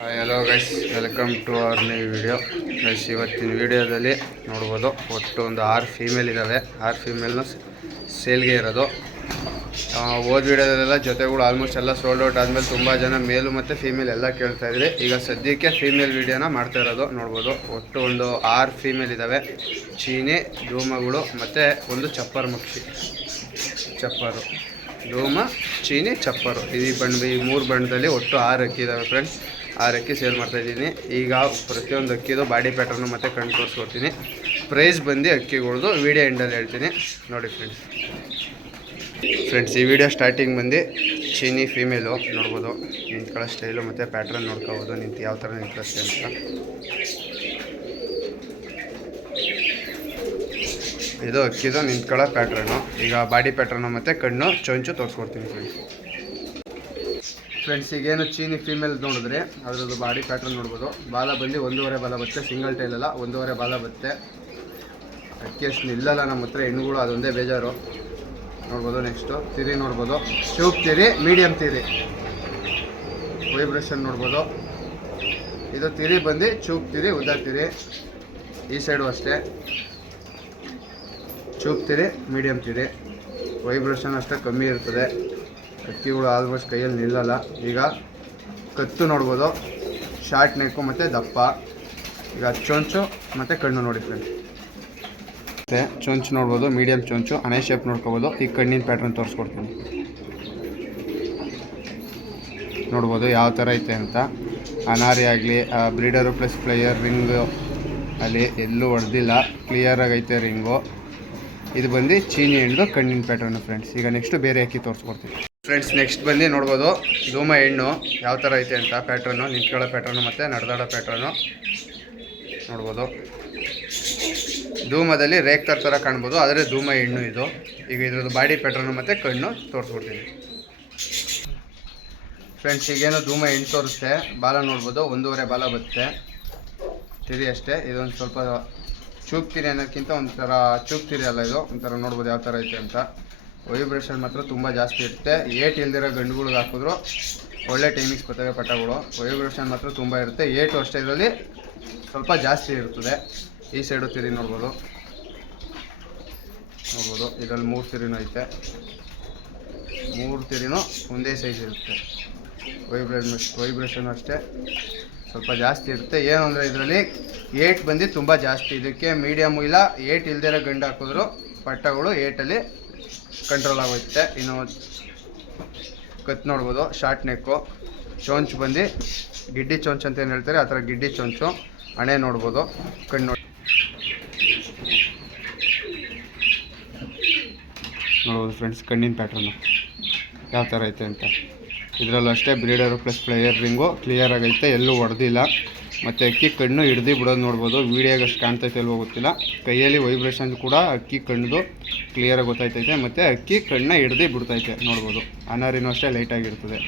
Hello guys welcome to our new video guys ಇವತ್ತಿನ ವಿಡಿಯೋದಲ್ಲಿ ನೋಡ್ಬೋದು, ಒಟ್ಟು ಒಂದು ಆರು ಫೀಮೇಲ್ ಇದ್ದಾವೆ ಆರು ಫೀಮೇಲ್ನ ಸೇಲ್ಗೆ ಇರೋದು. ಹೋದ ವಿಡಿಯೋದಲ್ಲೆಲ್ಲ ಜೊತೆಗಳು ಆಲ್ಮೋಸ್ಟ್ ಎಲ್ಲ ಸೋಲ್ಡ್ ಔಟ್ ಆದಮೇಲೆ ತುಂಬ ಜನ ಮೇಲು ಮತ್ತು ಫೀಮೇಲ್ ಎಲ್ಲ ಕೇಳ್ತಾ ಇದ್ರಿ. ಈಗ ಸದ್ಯಕ್ಕೆ ಫೀಮೇಲ್ ವಿಡಿಯೋನ ಮಾಡ್ತಾ ಇರೋದು, ನೋಡ್ಬೋದು. ಒಟ್ಟು ಒಂದು ಆರು ಫೀಮೇಲ್ ಇದ್ದಾವೆ ಚೀನಿ, ಧೂಮಗಳು ಮತ್ತು ಒಂದು ಚಪ್ಪರ್ ಮಕ್ಷಿ. ಚಪ್ಪರು. ಧೂಮ, ಚೀನಿ, ಚಪ್ಪರು. ಈ ಬಣ್ಣ, ಈ ಮೂರು ಬಣ್ಣದಲ್ಲಿ ಒಟ್ಟು ಆರು ಅಕ್ಕಿದ್ದಾವೆ ಫ್ರೆಂಡ್ಸ್ ಆರು ಅಕ್ಕಿ ಸೇಲ್ ಮಾಡ್ತಾ ಇದ್ದೀನಿ. ಈಗ ಪ್ರತಿಯೊಂದು ಅಕ್ಕಿದು ಬಾಡಿ ಪ್ಯಾಟರ್ನು ಮತ್ತು ಕಣ್ಣು ತೋರಿಸ್ಕೊಡ್ತೀನಿ. ಪ್ರೈಸ್ ಬಂದು ಅಕ್ಕಿಗಳ್ದು ವೀಡಿಯೋ ಎಂಡಲ್ಲಿ ಹೇಳ್ತೀನಿ. ನೋಡಿ ಫ್ರೆಂಡ್ಸ್ ಫ್ರೆಂಡ್ಸ್ ಈ ವಿಡಿಯೋ ಸ್ಟಾರ್ಟಿಂಗ್ ಬಂದು ಚೀನಿ ಫೀಮೇಲು ನೋಡ್ಬೋದು. ನಿಂತ್ಕೊಳ್ಳೋ ಸ್ಟೈಲು ಮತ್ತು ಪ್ಯಾಟ್ರನ್ ನೋಡ್ಕೋಬೋದು. ನಿಂತು ಯಾವ ಥರ ನಿಂತ್ಕೊಳ್ಳುತ್ತೆ ಅಂತ. ಇದು ಅಕ್ಕಿದು ನಿಂತ್ಕೊಳ್ಳೋ ಪ್ಯಾಟ್ರನು ಈಗ ಬಾಡಿ ಪ್ಯಾಟ್ರನು ಮತ್ತು ಕಣ್ಣು ಚೊಂಚು ತೋರಿಸ್ಕೊಡ್ತೀನಿ ಫ್ರೆಂಡ್ಸ್ ಫ್ರೆಂಡ್ಸ್ ಈಗೇನು ಚೀನಿ ಫೀಮೇಲ್ ನೋಡಿದ್ರೆ, ಅದರದ್ದು ಬಾಡಿ ಪ್ಯಾಟ್ರನ್ ನೋಡ್ಬೋದು. ಬಾಲ ಬಂದು ಒಂದೂವರೆ ಬಾಲ ಬತ್ತೆ ಸಿಂಗಲ್ ಟೈಲ್ ಅಲ್ಲ, ಒಂದೂವರೆ ಬಾಲ ಬತ್ತೆ. ಅಕ್ಕಿ ಅಷ್ಟು ನಿಲ್ಲಲ್ಲ ನಮ್ಮ ಹತ್ರ, ಹೆಣ್ಣುಗಳು ಅದೊಂದೇ ಬೇಜಾರು. ನೋಡ್ಬೋದು ನೆಕ್ಸ್ಟು ತಿರಿ ನೋಡ್ಬೋದು. ಚೂಪ್ ತಿರಿ ಮೀಡಿಯಮ್ ತಿರಿ. ವೈಬ್ರೇಷನ್ ನೋಡ್ಬೋದು. ಇದು ತಿರಿ ಬಂದು ಚೂಪ್ ತಿರಿ, ಉದ್ದ ತಿರಿ. ಈ ಸೈಡು ಅಷ್ಟೇ. ಚೂಪ್ ತಿರಿ ಮೀಡಿಯಮ್ ತಿರಿ. ವೈಬ್ರೇಷನ್ ಅಷ್ಟೇ ಕಮ್ಮಿ ಇರ್ತದೆ. ಅಕ್ಕಿಗಳು ಆಲ್ಮೋಸ್ಟ್ ಕೈಯಲ್ಲಿ ನಿಲ್ಲಲ್ಲ. ಈಗ ಕತ್ತು ನೋಡ್ಬೋದು. ಶಾರ್ಟ್ ನೆಕ್ಕು ಮತ್ತು ದಪ್ಪ. ಈಗ ಚೊಂಚು ಮತ್ತು ಕಣ್ಣು ನೋಡಿ ಫ್ರೆಂಡ್ಸ್ ಮತ್ತು ಚೊಂಚು ನೋಡ್ಬೋದು ಮೀಡಿಯಮ್ ಚೊಂಚು, ಹಣೆ ಶೇಪ್ ನೋಡ್ಕೋಬೋದು. ಈ ಕಣ್ಣಿನ ಪ್ಯಾಟ್ರನ್ ತೋರಿಸ್ಕೊಡ್ತೀನಿ. ನೋಡ್ಬೋದು ಯಾವ ಥರ ಐತೆ ಅಂತ. ಅನಾರಿ ಆಗಲಿ ಬ್ರೀಡರು ಪ್ಲಸ್ ಪ್ಲೇಯರ್ ರಿಂಗು ಅಲ್ಲಿ ಎಲ್ಲೂ ಹೊಡೆದಿಲ್ಲ ಕ್ಲಿಯರಾಗಿ ಐತೆ ರಿಂಗು ಇದು ಬಂದು ಚೀನಿ ಹೆಣ್ಣು ಕಣ್ಣಿನ ಪ್ಯಾಟ್ರನ್ನು ಫ್ರೆಂಡ್ಸ್ ಈಗ ನೆಕ್ಸ್ಟು ಬೇರೆ ಅಕ್ಕಿ ತೋರಿಸ್ಕೊಡ್ತೀನಿ. ಫ್ರೆಂಡ್ಸ್ ನೆಕ್ಸ್ಟ್ ಬಂದು ನೋಡ್ಬೋದು. ಧೂಮ ಹೆಣ್ಣು ಯಾವ ಥರ ಐತೆ ಅಂತ ಪ್ಯಾಟ್ರನ್ನು ನಿಂತ್ಕೊಳ್ಳೋ ಪ್ಯಾಟ್ರನ್ನು ಮತ್ತು ನಡೆದಾಡೋ ಪ್ಯಾಟ್ರನ್ನು ನೋಡ್ಬೋದು. ಧೂಮದಲ್ಲಿ ರೇಖರ್ ಥರ ಕಾಣ್ಬೋದು, ಆದರೆ ಧೂಮ ಹೆಣ್ಣು ಇದು. ಈಗ ಇದ್ರದ್ದು ಬಾಡಿ ಪ್ಯಾಟ್ರನ್ನು ಮತ್ತು ಕಣ್ಣು ತೋರಿಸ್ಕೊಡ್ತೀನಿ ಫ್ರೆಂಡ್ಸ್ ಈಗೇನು ಧೂಮ ಹೆಣ್ಣು ತೋರಿಸುತ್ತೆ ಬಾಲ ನೋಡ್ಬೋದು, ಒಂದೂವರೆ ಬಾಲ ಬರುತ್ತೆ. ತಿರಿ ಅಷ್ಟೇ, ಇದೊಂದು ಸ್ವಲ್ಪ ಚೂಪ್ ಅನ್ನೋದಕ್ಕಿಂತ ಒಂಥರ ಚೂಪ್ ತಿರಿ ಅಲ್ಲ ಇದು. ಒಂಥರ ನೋಡ್ಬೋದು ಯಾವ ಥರ ಐತೆ ಅಂತ. ವೈಬ್ರೇಷನ್ ಮಾತ್ರ ತುಂಬ ಜಾಸ್ತಿ ಇರುತ್ತೆ. ಏಟ್ ಇಲ್ದಿರೋ ಗಂಡುಗಳಿಗೆ ಹಾಕಿದ್ರು ಒಳ್ಳೆ ಟೈಮಿಂಗ್ಸ್ ಬರ್ತವೆ ಪಟಗಳು ವೈಬ್ರೇಷನ್ ಮಾತ್ರ ತುಂಬ ಇರುತ್ತೆ. ಏಟು ಅಷ್ಟೇ ಇದರಲ್ಲಿ ಸ್ವಲ್ಪ ಜಾಸ್ತಿ ಇರುತ್ತದೆ ಈ ಸೈಡು ತಿರಿ ನೋಡ್ಬೋದು. ನೋಡ್ಬೋದು. ಇದರಲ್ಲಿ ಮೂರು ತಿರಿನೂ ಐತೆ. ಮೂರು ತಿರಿನೂ ಒಂದೇ ಸೈಜ್ ಇರುತ್ತೆ. ವೈಬ್ರೇಷನ್ ವೈಬ್ರೇಷನ್ ಅಷ್ಟೇ ಸ್ವಲ್ಪ ಜಾಸ್ತಿ ಇರುತ್ತೆ. ಏನು ಅಂದರೆ ಇದರಲ್ಲಿ ಏಟ್ ಬಂದು ತುಂಬ ಜಾಸ್ತಿ. ಇದಕ್ಕೆ ಮೀಡಿಯಮ್ ಇಲ್ಲ. ಏಟ್ ಇಲ್ದಿರೋ ಗಂಡು ಹಾಕಿದ್ರು ಪಟ್ಟಗಳು ಏಟಲ್ಲಿ ಕಂಟ್ರೋಲ್ ಆಗುತ್ತೆ. ಇನ್ನು ಕತ್ ನೋಡ್ಬೋದು. ಶಾರ್ಟ್ ನೆಕ್ಕು ಚೊಂಚ್ ಬಂದು ಗಿಡ್ಡಿ ಚೊಂಚ್ ಅಂತ ಏನು ಹೇಳ್ತಾರೆ, ಆ ಥರ ಗಿಡ್ಡಿ ಚೊಂಚು. ಹಣೆ ನೋಡ್ಬೋದು. ಕಣ್ಣು ನೋಡಿ ನೋಡ್ಬೋದು ಫ್ರೆಂಡ್ಸ್ ಕಣ್ಣಿನ ಪ್ಯಾಟ್ರನ್ನು ಯಾವ ಥರ ಐತೆ ಅಂತ. ಇದರಲ್ಲೂ ಅಷ್ಟೇ breeder plus player ring clear ಆಗೈತೆ, ಎಲ್ಲೂ ಹೊಡೆದಿಲ್ಲ ಮತ್ತು ಅಕ್ಕಿ ಕಣ್ಣು ಹಿಡ್ದು ಬಿಡೋದು ನೋಡ್ಬೋದು. ವೀಡಿಯೋಗೆ ಅಷ್ಟು ಕಾಣ್ತೈತೆ ಇಲ್ವೋ ಗೊತ್ತಿಲ್ಲ. ಕೈಯಲ್ಲಿ ವೈಬ್ರೇಷನ್ ಕೂಡ ಅಕ್ಕಿ ಕಣ್ಣದು ಕ್ಲಿಯರಾಗಿ ಗೊತ್ತಾಯ್ತೈತೆ. ಮತ್ತು ಅಕ್ಕಿ ಕಣ್ಣ ಹಿಡ್ದು ಬಿಡ್ತೈತೆ ನೋಡ್ಬೋದು. ಅನಾರಿನೂ ಅಷ್ಟೇ ಲೈಟಾಗಿರ್ತದೆ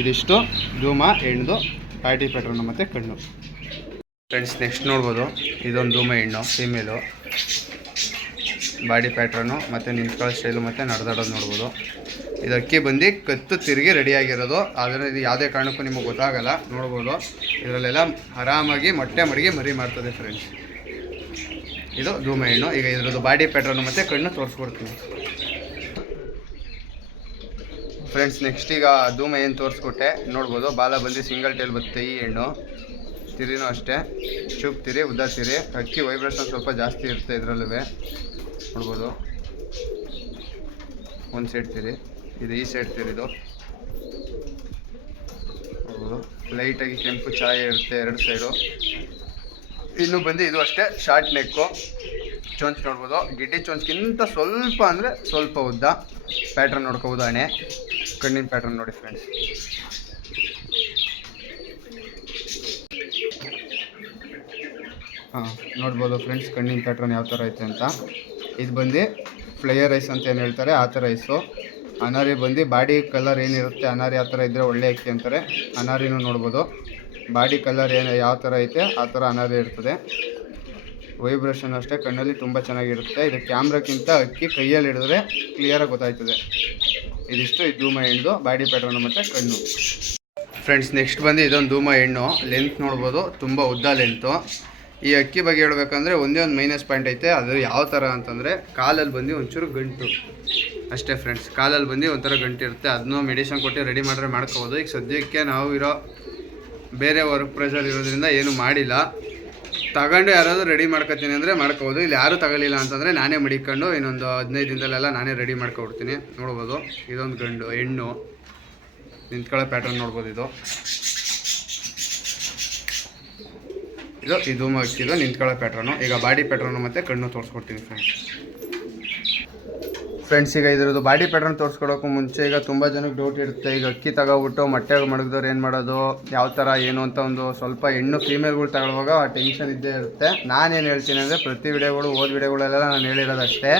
ಇದಿಷ್ಟು ಧೂಮ, ಹೆಣ್ಣು ಪ್ಯಾಟಿ ಪ್ಯಾಟ್ರನ್ನು ಮತ್ತು ಕಣ್ಣು. ಫ್ರೆಂಡ್ಸ್ ನೆಕ್ಸ್ಟ್ ನೋಡ್ಬೋದು. ಇದೊಂದು ಧೂಮ ಹೆಣ್ಣು ಫೀಮೇಲು ಬಾಡಿ ಪ್ಯಾಟ್ರನ್ನು ಮತ್ತು ನಿಂತ್ಕೊಳ್ಳೋ ಸ್ಟೈಲು ಮತ್ತು ನಡೆದಾಡೋದು ನೋಡ್ಬೋದು. ಇದು ಅಕ್ಕಿ ಬಂದು ಕತ್ತು ತಿರುಗಿ ರೆಡಿಯಾಗಿರೋದು ಆದರೆ ಇದು ಯಾವುದೇ ಕಾರಣಕ್ಕೂ ನಿಮಗೆ ಗೊತ್ತಾಗಲ್ಲ. ನೋಡ್ಬೋದು. ಇದರಲ್ಲೆಲ್ಲ ಆರಾಮಾಗಿ ಮೊಟ್ಟೆ ಮಡಿಗೆ ಮರಿ ಮಾಡ್ತದೆ ಫ್ರೆಂಡ್ಸ್ ಇದು ಧೂಮ ಹೆಣ್ಣು ಈಗ ಇದರದ್ದು ಬಾಡಿ ಪ್ಯಾಟ್ರನ್ನು ಮತ್ತು ಕಣ್ಣು ತೋರಿಸ್ಕೊಡ್ತೀನಿ. ಫ್ರೆಂಡ್ಸ್ ನೆಕ್ಸ್ಟ್ ಈಗ ಧೂಮ ಏನು ತೋರಿಸ್ಕೊಟ್ಟೆ? ನೋಡ್ಬೋದು, ಬಾಲ ಬಂದು ಸಿಂಗಲ್ ಟೇಲ್ ಬರುತ್ತೆ ಈ ಹೆಣ್ಣು. ತಿರಿನೂ ಅಷ್ಟೇ. ಚೂಪ್ ತಿರಿ, ಉದ್ದ ತಿರಿ. ಅಕ್ಕಿ ವೈಬ್ರೇಷನ್ ಸ್ವಲ್ಪ ಜಾಸ್ತಿ ಇರುತ್ತೆ ಇದರಲ್ಲೂ ನೋಡ್ಬೋದು. ಒಂದು ಸೈಡ್ ತಿರಿ. ಇದು ಈ ಸೈಡ್ ತಿರಿದು. ನೋಡ್ಬೋದು. ಲೈಟಾಗಿ ಕೆಂಪು ಚಾಯ ಇರುತ್ತೆ ಎರಡು ಸೈಡು ಇನ್ನು ಬಂದು ಇದು ಅಷ್ಟೇ ಶಾರ್ಟ್ ನೆಕ್ಕು ಚೊಂಚ್ ನೋಡ್ಬೋದು. ಗಿಡ್ಡಿ ಚೊಂಚ್ಗಿಂತ ಸ್ವಲ್ಪ ಅಂದರೆ ಸ್ವಲ್ಪ ಉದ್ದ. ಪ್ಯಾಟ್ರನ್ ನೋಡ್ಕೋಬೋದು ಹಣೆ ಕಣ್ಣಿನ ಪ್ಯಾಟ್ರನ್ ನೋಡಿ ಫ್ರೆಂಡ್ಸ್ ಹಾಂ, ನೋಡ್ಬೋದು ಫ್ರೆಂಡ್ಸ್ ಕಣ್ಣಿನ ಪ್ಯಾಟ್ರನ್ ಯಾವ ಥರ ಐತೆ ಅಂತ. ಇದು ಬಂದು ಫ್ಲೇಯರ್ ರೈಸ್ ಅಂತ ಏನು ಹೇಳ್ತಾರೆ ಆ ಥರ ರೈಸು ಅನಾರಿ ಬಂದು ಬಾಡಿ ಕಲರ್ ಏನಿರುತ್ತೆ, ಅನಾರಿ ಆ ಥರ ಇದ್ದರೆ ಒಳ್ಳೆ ಅಕ್ಕಿ ಅಂತಾರೆ. ಅನಾರಿನೂ ನೋಡ್ಬೋದು. ಬಾಡಿ ಕಲರ್ ಏನು ಯಾವ ಥರ ಐತೆ, ಆ ಥರ ಅನ್ನೋದು ಇರ್ತದೆ. ವೈಬ್ರೇಷನ್ ಅಷ್ಟೇ ಕಣ್ಣಲ್ಲಿ ತುಂಬ ಚೆನ್ನಾಗಿರುತ್ತೆ. ಇದು ಕ್ಯಾಮ್ರಕ್ಕಿಂತ ಅಕ್ಕಿ ಕೈಯಲ್ಲಿ ಹಿಡಿದ್ರೆ ಕ್ಲಿಯರಾಗಿ ಗೊತ್ತಾಯ್ತದೆ. ಇದಿಷ್ಟು ಇದು ಧೂಮ ಹೆಣ್ಣು ಬಾಡಿ ಪ್ಯಾಟ್ರನ್ ಮತ್ತು ಕಣ್ಣು. ಫ್ರೆಂಡ್ಸ್ ನೆಕ್ಸ್ಟ್ ಬಂದು ಇದೊಂದು ಧೂಮ ಹೆಣ್ಣು. ಲೆಂತ್ ನೋಡ್ಬೋದು, ತುಂಬ ಉದ್ದ ಲೆಂತು ಈ ಅಕ್ಕಿ ಬಗ್ಗೆ ಹೇಳ್ಬೇಕಂದ್ರೆ ಒಂದೇ ಒಂದು ಮೈನಸ್ ಪಾಯಿಂಟ್ ಐತೆ. ಅದು ಯಾವ ಥರ ಅಂತಂದರೆ ಕಾಲಲ್ಲಿ ಬಂದು ಒಂಚೂರು ಗಂಟು. ಅಷ್ಟೇ ಫ್ರೆಂಡ್ಸ್ ಕಾಲಲ್ಲಿ ಬಂದು ಒಂಥರ ಗಂಟು ಇರುತ್ತೆ ಅದನ್ನೂ ಮೆಡಿಷನ್ ಕೊಟ್ಟು ರೆಡಿ ಮಾಡಿದ್ರೆ ಮಾಡ್ಕೋಬೋದು. ಈಗ ಸದ್ಯಕ್ಕೆ ನಾವು ಇರೋ ಬೇರೆ ವರ್ಕ್ ಪ್ರೆಷರ್ ಇರೋದ್ರಿಂದ ಏನು ಮಾಡಿಲ್ಲ. ತಗೊಂಡು ಯಾರಾದರೂ ರೆಡಿ ಮಾಡ್ಕೊತೀನಿ ಅಂದರೆ ಮಾಡ್ಕೋಬೋದು. ಇಲ್ಲಿ ಯಾರೂ ತಗೊಳ್ಳಿಲ್ಲ ಅಂತಂದರೆ ನಾನೇ ಮಡಿಕೊಂಡು ಇನ್ನೊಂದು ಹದಿನೈದು ದಿನದಲ್ಲೆಲ್ಲ ನಾನೇ ರೆಡಿ ಮಾಡ್ಕೊಬಿಡ್ತೀನಿ. ನೋಡ್ಬೋದು. ಇದೊಂದು ಗಂಡು, ಹೆಣ್ಣು. ನಿಂತ್ಕೊಳ್ಳೋ ಪ್ಯಾಟರ್ನ್ ನೋಡ್ಬೋದು ಇದು. ಇದು ಇದು ಮಗ್ತಿದ್ದು ನಿಂತ್ಕೊಳ್ಳೋ ಪ್ಯಾಟ್ರನು ಈಗ ಬಾಡಿ ಪ್ಯಾಟ್ರನು ಮತ್ತು ಕಣ್ಣು ತೋರಿಸ್ಕೊಡ್ತೀನಿ ಫ್ರೆಂಡ್ಸ್ ಫ್ರೆಂಡ್ಸ್ ಈಗ ಇದ್ರದ್ದು ಬಾಡಿ ಪ್ಯಾಟರ್ನ್ ತೋರಿಸ್ಕೊಡೋಕ್ಕೂ ಮುಂಚೆ ಈಗ ತುಂಬ ಜನಕ್ಕೆ ಡೌಟ್ ಇರುತ್ತೆ. ಈಗ ಅಕ್ಕಿ ತಗೋಬಿಟ್ಟು ಮೊಟ್ಟೆ ಮಡಗಿದವ್ರು ಏನು ಮಾಡೋದು, ಯಾವ ಥರ ಏನು ಅಂತ ಒಂದು ಸ್ವಲ್ಪ ಹೆಣ್ಣು ಫೀಮೇಲ್ಗಳು ತಗೊಳ್ಳುವಾಗ ಟೆನ್ಷನ್ ಇದ್ದೇ ಇರುತ್ತೆ. ನಾನೇನು ಹೇಳ್ತೀನಿ ಅಂದರೆ ಪ್ರತಿ ವಿಡಿಯೋಗಳು ಓದ್ ವಿಡಿಯೋಗಳೆಲ್ಲ ನಾನು ಹೇಳಿರೋದಷ್ಟೇ.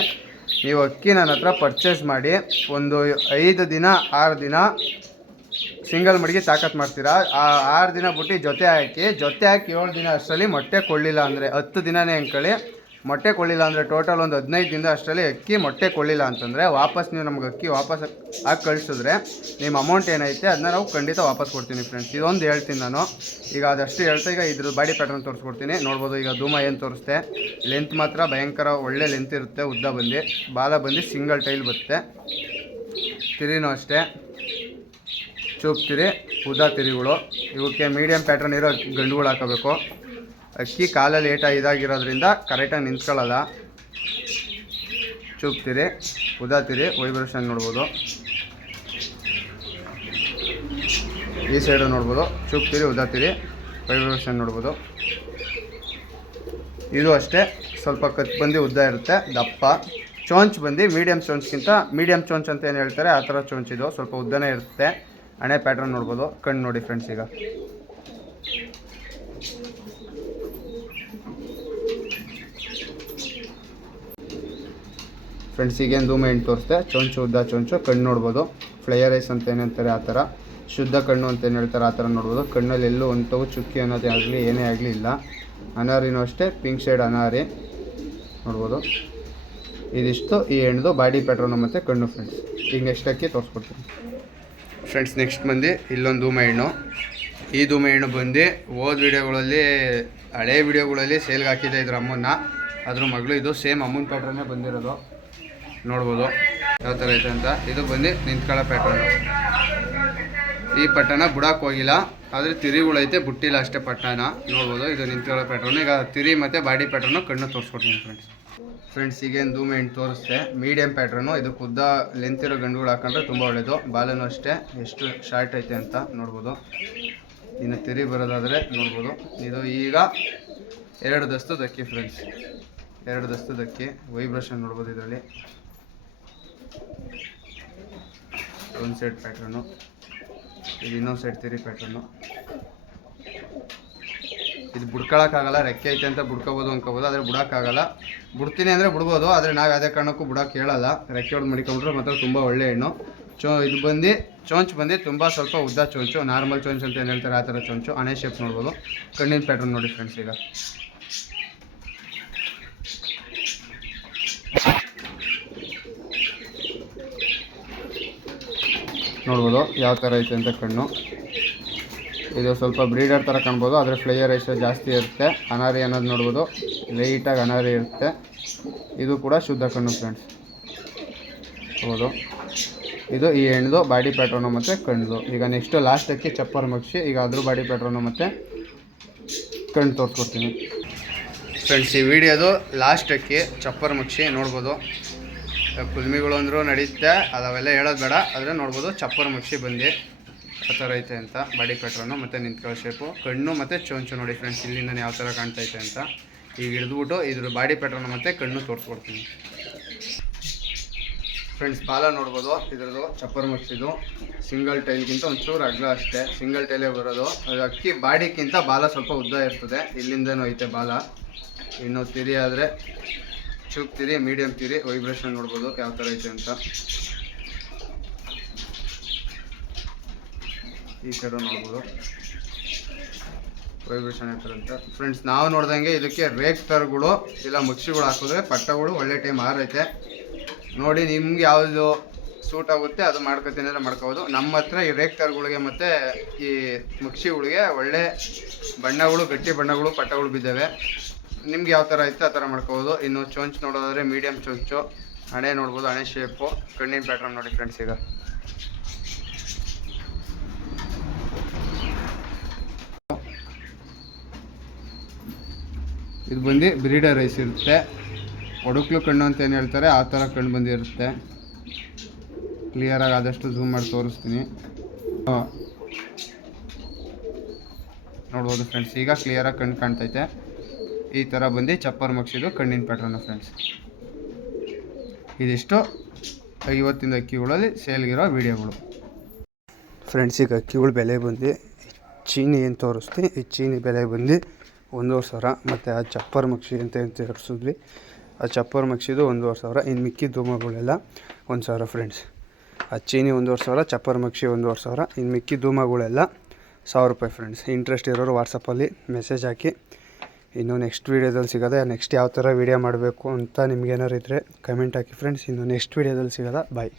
ನೀವು ಅಕ್ಕಿ ನನ್ನ ಹತ್ರ ಪರ್ಚೇಸ್ ಮಾಡಿ, ಒಂದು ಐದು ದಿನ, ಆರು ದಿನ ಸಿಂಗಲ್ ಮಡಿಗೆ ತಾಕತ್ ಮಾಡ್ತೀರಾ? ಆ ಆರು ದಿನ ಬಿಟ್ಟು ಜೊತೆ ಹಾಕಿ ಜೊತೆ ಹಾಕಿ ಏಳು ದಿನ ಅಷ್ಟರಲ್ಲಿ ಮೊಟ್ಟೆ ಕೊಡಲಿಲ್ಲ ಅಂದರೆ ಹತ್ತು ದಿನನೇ ಅಂದ್ಕೊಳ್ಳಿ ಮೊಟ್ಟೆ ಕೊಳ್ಳಿಲ್ಲ ಅಂದರೆ ಟೋಟಲ್ ಒಂದು ಹದಿನೈದು ದಿನದ ಅಷ್ಟರಲ್ಲಿ ಅಕ್ಕಿ ಮೊಟ್ಟೆ ಕೊಳ್ಳಿಲ್ಲ ಅಂತಂದರೆ ವಾಪಸ್ ನೀವು ನಮ್ಗೆ ಅಕ್ಕಿ ವಾಪಸ್ ಹಾಕಿ ಕಳಿಸಿದ್ರೆ ನಿಮ್ಮ ಅಮೌಂಟ್ ಏನೈತೆ ಅದನ್ನ ನಾವು ಖಂಡಿತ ವಾಪಸ್ ಕೊಡ್ತೀನಿ ಫ್ರೆಂಡ್ಸ್ ಇದೊಂದು ಹೇಳ್ತೀನಿ ನಾನು. ಈಗ ಅದಷ್ಟು ಹೇಳ್ತಾ ಈಗ ಇದ್ರ ಬಾಡಿ ಪ್ಯಾಟರ್ನ್ ತೋರಿಸ್ಕೊಡ್ತೀನಿ. ನೋಡ್ಬೋದು ಈಗ ಧೂಮ ಏನು ತೋರಿಸ್ತೆ? ಲೆಂತ್ ಮಾತ್ರ ಭಯಂಕರ ಒಳ್ಳೆ ಲೆಂತ್ ಇರುತ್ತೆ ಉದ್ದ ಬಂದು. ಬಾಲ ಬಂದು ಸಿಂಗಲ್ ಟೈಲ್ ಬರುತ್ತೆ. ತಿರಿನೂ ಅಷ್ಟೇ. ಚೂಪ್ ತಿರಿ, ಉದ್ದ ತಿರಿಗಳು. ಇವಕ್ಕೆ ಮೀಡಿಯಮ್ ಪ್ಯಾಟರ್ನ್ ಇರೋ ಗಂಡುಗಳು ಹಾಕೋಬೇಕು. ಅಕ್ಕಿ ಕಾಲಲ್ಲಿ ಏಟ ಇದಾಗಿರೋದ್ರಿಂದ ಕರೆಕ್ಟಾಗಿ ನಿಂತ್ಕೊಳ್ಳಲ್ಲ. ಚೂಪ್ತೀರಿ ತಿರಿ ಉದ್ದ ತಿರಿ ವೈಬ್ರೇಷನ್ ನೋಡ್ಬೋದು. ಈ ಸೈಡು ನೋಡ್ಬೋದು, ಚೂಪ್ತೀರಿ ತಿರಿ ಉದ್ದ ತಿರಿ ವೈಬ್ರೇಷನ್ ನೋಡ್ಬೋದು. ಇದು ಅಷ್ಟೇ, ಸ್ವಲ್ಪ ಕತ್ ಬಂದು ಉದ್ದ ಇರುತ್ತೆ, ದಪ್ಪ. ಚೋಂಚ್ ಬಂದು ಮೀಡಿಯಮ್ ಚೋಂಚ್ಗಿಂತ ಮೀಡಿಯಮ್ ಚೋಂಚ್ ಅಂತ ಏನು ಹೇಳ್ತಾರೆ, ಆ ಥರ ಚೋಂಚ್ ಇದು, ಸ್ವಲ್ಪ ಉದ್ದನೇ ಇರುತ್ತೆ. ಹಣೆ ಪ್ಯಾಟ್ರನ್ ನೋಡ್ಬೋದು, ಕಣ್ಣು ನೋಡಿ ಫ್ರೆಂಡ್ಸ್ ಈಗ. ಫ್ರೆಂಡ್ಸ್ ಧೂಮ ಹೆಣ್ಣು ತೋರಿಸಿದೆ. ಚೊಂಚು, ಉದ್ದ ಚೊಂಚು, ಕಣ್ಣು ನೋಡ್ಬೋದು. ಫ್ಲೈಯರ್ ಐಸ್ ಅಂತ ಏನಂತಾರೆ ಆ ಥರ. ಶುದ್ಧ ಕಣ್ಣು ಅಂತ ಏನು ಹೇಳ್ತಾರೆ ಆ ಥರ ನೋಡ್ಬೋದು. ಕಣ್ಣಲ್ಲಿ ಎಲ್ಲೂ ಒಂಟವು ಚುಕ್ಕಿ ಅನ್ನೋದೇ ಆಗಲಿ, ಏನೇ ಆಗಲಿ ಇಲ್ಲ. ಅನಾರಿನೂ ಅಷ್ಟೇ ಪಿಂಕ್ ಶೇಡ್ ಅನಾರಿ. ನೋಡ್ಬೋದು. ಇದಿಷ್ಟು ಈ ಹೆಣ್ದು ಬಾಡಿ ಪ್ಯಾಟ್ರನ್ನು ಮತ್ತು ಕಣ್ಣು ಫ್ರೆಂಡ್ಸ್ ಈಗ ನೆಕ್ಸ್ಟ್ ಹಾಕಿ ತೋರಿಸ್ಕೊಡ್ತೀನಿ. ಫ್ರೆಂಡ್ಸ್ ನೆಕ್ಸ್ಟ್ ಬಂದು ಇಲ್ಲೊಂದು ಧೂಮ ಹೆಣ್ಣು ಈ ಧೂಮ ಹೆಣ್ಣು ಬಂದು ಓದ್ ವಿಡಿಯೋಗಳಲ್ಲಿ, ಹಳೆ ವಿಡಿಯೋಗಳಲ್ಲಿ ಸೇಲ್ಗೆ ಹಾಕಿದ್ದೆ ಇದ್ರ ಅಮ್ಮನ್ನ. ಅದ್ರ ಮಗಳು ಇದು ಸೇಮ್ ಅಮ್ಮನ ಪ್ಯಾಟ್ರನ್ನೇ ಬಂದಿರೋದು. ನೋಡ್ಬೋದು. ಯಾವ ಥರ ಐತೆ ಅಂತ. ಇದು ಬಂದು ನಿಂತ್ಕೊಳ್ಳೋ ಪ್ಯಾಟ್ರನ್ನು ಈ ಪಟ್ಟಣ ಬುಡಕ್ಕೆ ಹೋಗಿಲ್ಲ. ಆದರೆ ತಿರಿಗಳೈತೆ, ಬುಟ್ಟಿಲ್ಲ ಅಷ್ಟೇ ಪಟ್ಟಣ. ನೋಡ್ಬೋದು, ಇದು ನಿಂತ್ಕೊಳ್ಳೋ ಪ್ಯಾಟ್ರನ್ ಈಗ ತಿರಿ ಮತ್ತು ಬಾಡಿ ಪ್ಯಾಟ್ರನ್ನು ಕಣ್ಣು ತೋರಿಸ್ಕೊಡ್ತೀನಿ ಫ್ರೆಂಡ್ಸ್ ಫ್ರೆಂಡ್ಸ್ ಈಗೇನು ಧೂಮ ಎಂಟು ತೋರಿಸ್ತೆ ಮೀಡಿಯಮ್ ಪ್ಯಾಟ್ರನು ಇದು ಉದ್ದ ಲೆಂತ್ ಇರೋ ಗಂಡುಗಳು ಹಾಕೊಂಡ್ರೆ ತುಂಬ ಒಳ್ಳೆಯದು ಬಾಲನು ಅಷ್ಟೇ. ಎಷ್ಟು ಶಾರ್ಟ್ ಐತೆ ಅಂತ ನೋಡ್ಬೋದು. ಇನ್ನು ತಿರಿ ಬರೋದಾದರೆ ನೋಡ್ಬೋದು. ಇದು ಈಗ ಎರಡು ದಸ್ತು ದಕ್ಕಿ ಫ್ರೆಂಡ್ಸ್ ಎರಡು ದಸ್ತು ದಕ್ಕಿ ವೈಬ್ರೇಷನ್ ನೋಡ್ಬೋದು ಇದರಲ್ಲಿ. ಒಂದು ಸೈಡ್ ಪ್ಯಾಟ್ರನು ಇದು ಇನ್ನೊಂದು ಸೈಡ್ ತಿರಿ ಪ್ಯಾಟ್ರನು ಇದು ಬುಡ್ಕೊಳಕ್ಕಾಗಲ್ಲ, ರೆಕ್ಕೆ ಐತೆ ಅಂತ ಬುಡ್ಕೋಬೋದು, ಅನ್ಕೋಬೋದು, ಆದರೆ ಬುಡಕ್ಕಾಗಲ್ಲ. ಬಿಡ್ತೀನಿ ಅಂದರೆ ಬಿಡ್ಬೋದು, ಆದರೆ ನಾವು ಯಾವುದೇ ಕಾರಣಕ್ಕೂ ಬುಡಕ್ಕೆ ಹೇಳಲ್ಲ ರೆಕ್ಕೆ ಹೊಡೆದು ಮಡಿಕೊಂಡ್ರೆ, ಮಾತ್ರ ತುಂಬ ಒಳ್ಳೆ ಹೆಣ್ಣು. ಚೋ, ಇದು ಬಂದು, ಚೋಂಚ್ ಬಂದು ತುಂಬ ಸ್ವಲ್ಪ ಉದ್ದ ಚೋಂಚು, ನಾರ್ಮಲ್ ಚೋಂಚ್ ಅಂತ ಏನು ಹೇಳ್ತಾರೆ, ಆ ಥರ ಚೋಂಚು. ಹಣೆ ಶೇಪ್ ನೋಡ್ಬೋದು. ಕಣ್ಣಿನ ಪ್ಯಾಟ್ರನ್ ನೋಡಿ ಫ್ರೆಂಡ್ಸ್ ಈಗ. ನೋಡ್ಬೋದು ಯಾವ ಥರ ಐತೆ ಅಂತ ಕಣ್ಣು. ಇದು ಸ್ವಲ್ಪ ಬ್ರೀಡರ್ ಥರ ಕಾಣ್ಬೋದು, ಆದರೆ ಫ್ಲೈಯರ್ ಐಸ್ ಜಾಸ್ತಿ ಇರುತ್ತೆ. ಅನಾರಿ ಅನ್ನೋದು ನೋಡ್ಬೋದು ಲೈಟಾಗಿ ಅನಾರಿ ಇರುತ್ತೆ. ಇದು ಕೂಡ ಶುದ್ಧ ಕಣ್ಣು ಫ್ರೆಂಡ್ಸ್ ಹೌದು. ಇದು ಈ ಹೆಣ್ದು ಬಾಡಿ ಪ್ಯಾಟ್ರನು ಮತ್ತು ಕಣ್ಣು ಈಗ ನೆಕ್ಸ್ಟು ಲಾಸ್ಟಕ್ಕೆ ಚಪ್ಪರ್ ಮಗ್ಸಿ, ಈಗ ಅದ್ರ ಬಾಡಿ ಪ್ಯಾಟ್ರನು ಮತ್ತು ಕಣ್ಣು ತೋರಿಸ್ಕೊಡ್ತೀನಿ. ಫ್ರೆಂಡ್ಸ್ ಈ ವಿಡಿಯೋದು ಲಾಸ್ಟಕ್ಕೆ ಚಪ್ಪರ್ ಮಗ್ಸಿ ನೋಡ್ಬೋದು. ಕುಲ್ಮಿಗಳು ಅಂದರೂ ನಡೆಯುತ್ತೆ. ಅದು ಅವೆಲ್ಲ ಹೇಳೋದು ಬೇಡ. ಆದರೆ ನೋಡ್ಬೋದು ಚಪ್ಪರ್ ಮುಗ್ಸಿ ಬಂದು. ಆ ಥರ ಐತೆ ಅಂತ. ಬಾಡಿ ಪೆಟ್ರೋನು ಮತ್ತು ನಿಂತ್ಕೊಳ್ಳೋ ಶೇಪು ಕಣ್ಣು ಮತ್ತು ಚೊಂಚು ನೋಡಿ ಫ್ರೆಂಡ್ಸ್ ಇಲ್ಲಿಂದ ಯಾವ ಥರ ಕಾಣ್ತೈತೆ ಅಂತ. ಈಗ ಹಿಡಿದ್ಬಿಟ್ಟು ಇದ್ರ ಬಾಡಿ ಪೆಟ್ರೋನು ಮತ್ತು ಕಣ್ಣು ತೋರಿಸ್ಕೊಡ್ತೀನಿ. ಫ್ರೆಂಡ್ಸ್ ಬಾಲ ನೋಡ್ಬೋದು. ಇದ್ರದ್ದು ಚಪ್ಪರ್ ಮುಗಿಸಿದ್ದು ಸಿಂಗಲ್ ಟೈಲ್ಗಿಂತ ಒಂಚೂರು ಅಗ್ಲ ಅಷ್ಟೇ. ಸಿಂಗಲ್ ಟೈಲೇ ಬರೋದು. ಅದು ಅಕ್ಕಿ ಬಾಡಿಗಿಂತ ಬಾಲ ಸ್ವಲ್ಪ ಉದ್ದ ಇರ್ತದೆ. ಇಲ್ಲಿಂದನೂ ಐತೆ ಬಾಲ. ಇನ್ನು ತಿರಿ ಆದರೆ ಚೂಪ್ ತೀರಿ ಮೀಡಿಯಮ್ ತಿರಿ ವೈಬ್ರೇಷನ್ ನೋಡ್ಬೋದು ಯಾವ ಥರ ಐತೆ ಅಂತ. ಈ ಸೈಡು ನೋಡ್ಬೋದು. ವೈಬ್ರೇಷನ್ ಯಾವ ಥರ ಅಂತ. ಫ್ರೆಂಡ್ಸ್ ನಾವು ನೋಡ್ದಂಗೆ ಇದಕ್ಕೆ ರೇಕ್ ಥರಗಳು ಇಲ್ಲ ಮುಕ್ಷಿಗಳು ಹಾಕಿದ್ರೆ ಪಟ್ಟಗಳು ಒಳ್ಳೆ ಟೈಮ್ ಆರೈತೆ ನೋಡಿ ನಿಮ್ಗೆ ಯಾವುದು ಸೂಟ್ ಆಗುತ್ತೆ ಅದು ಮಾಡ್ಕೊತೀನಿ ಅಂದರೆ ಮಾಡ್ಕೋಬೋದು. ನಮ್ಮ ಹತ್ರ ಈ ರೇಕ್ಟರ್ಗಳಿಗೆ ಮತ್ತು ಈ ಮುಕ್ಷಿಗಳಿಗೆ ಒಳ್ಳೆ ಬಣ್ಣಗಳು, ಗಟ್ಟಿ ಬಣ್ಣಗಳು, ಪಟ್ಟಗಳು ಬಿದ್ದಾವೆ. ನಿಮ್ಗೆ ಯಾವ ಥರ ಇತ್ತು ಆ ಥರ ಮಾಡ್ಕೋಬೋದು. ಇನ್ನು ಚೊಂಚ್ ನೋಡೋದಾದ್ರೆ ಮೀಡಿಯಮ್ ಚೊಂಚು, ಹಣೆ ನೋಡ್ಬೋದು, ಹಣೆ ಶೇಪು ಕಣ್ಣಿನ ಪ್ಯಾಟ್ರನ್ ನೋಡಿ ಫ್ರೆಂಡ್ಸ್ ಈಗ. ಇದು ಬಂದು ಬ್ರೀಡರ್ ರೈಸ್ ಇರುತ್ತೆ. ಒಡುಕ್ಲು ಕಣ್ಣು ಅಂತ ಏನು ಹೇಳ್ತಾರೆ, ಆ ಥರ ಕಣ್ಣು ಬಂದಿರುತ್ತೆ ಕ್ಲಿಯರಾಗಿ ಆದಷ್ಟು ಝೂಮ್ ಮಾಡಿ ತೋರಿಸ್ತೀನಿ. ನೋಡ್ಬೋದು ಫ್ರೆಂಡ್ಸ್ ಈಗ ಕ್ಲಿಯರಾಗಿ ಕಣ್ಣು ಕಾಣ್ತೈತೆ. ಈ ಥರ ಬಂದು ಚಪ್ಪರ್ ಮಗ್ಸಿದ್ದು ಕಣ್ಣಿನ ಪ್ಯಾಟ್ರನ್ ಫ್ರೆಂಡ್ಸ್ ಇದಿಷ್ಟು ಐವತ್ತಿಂದ ಅಕ್ಕಿಗಳಲ್ಲಿ ಸೇಲ್ಗಿರೋ ವೀಡಿಯೋಗಳು. ಫ್ರೆಂಡ್ಸ್ ಈಗ ಅಕ್ಕಿಗಳು ಬೆಲೆ ಬಂದು ಚೀನಿ ಏನು ತೋರಿಸ್ತೀನಿ ಈ ಚೀನಿ ಬೆಲೆ ಬಂದು ಒಂದೂವರೆ ಸಾವಿರ, ಮತ್ತು ಆ ಚಪ್ಪರ್ ಮಕ್ಷಿ ಅಂತ ಏನು ತೋರಿಸಿದ್ವಿ, ಆ ಚಪ್ಪರ್ ಮಕ್ಷಿದು ಒಂದೂವರೆ ಸಾವಿರ. ಇನ್ನು ಮಿಕ್ಕಿದ ಧೂಮಗಳೆಲ್ಲ ಒಂದು ಸಾವಿರ ಫ್ರೆಂಡ್ಸ್ ಆ ಚೀನಿ ಒಂದೂವರೆ ಸಾವಿರ, ಚಪ್ಪರ್ ಮಕ್ಷಿ ಒಂದೂವರೆ ಸಾವಿರ. ಇನ್ನು ಮಿಕ್ಕಿದ ಧೂಮಗಳೆಲ್ಲ ಸಾವಿರ ರೂಪಾಯಿ ಫ್ರೆಂಡ್ಸ್ ಇಂಟ್ರೆಸ್ಟ್ ಇರೋರು ವಾಟ್ಸಪ್ಪಲ್ಲಿ ಮೆಸೇಜ್ ಹಾಕಿ ಇನ್ನು ನೆಕ್ಸ್ಟ್ ವೀಡಿಯೋದಲ್ಲಿ ಸಿಗೋದೆ ನೆಕ್ಸ್ಟ್ ಯಾವ ಥರ ವೀಡಿಯೋ ಮಾಡಬೇಕು ಅಂತ ನಿಮ್ಗೆ ಏನಾರು ಇದ್ದರೆ ಕಮೆಂಟ್ ಹಾಕಿ ಫ್ರೆಂಡ್ಸ್ ಇನ್ನು ನೆಕ್ಸ್ಟ್ ವೀಡಿಯೋದಲ್ಲಿ ಸಿಗೋದ ಬಾಯ್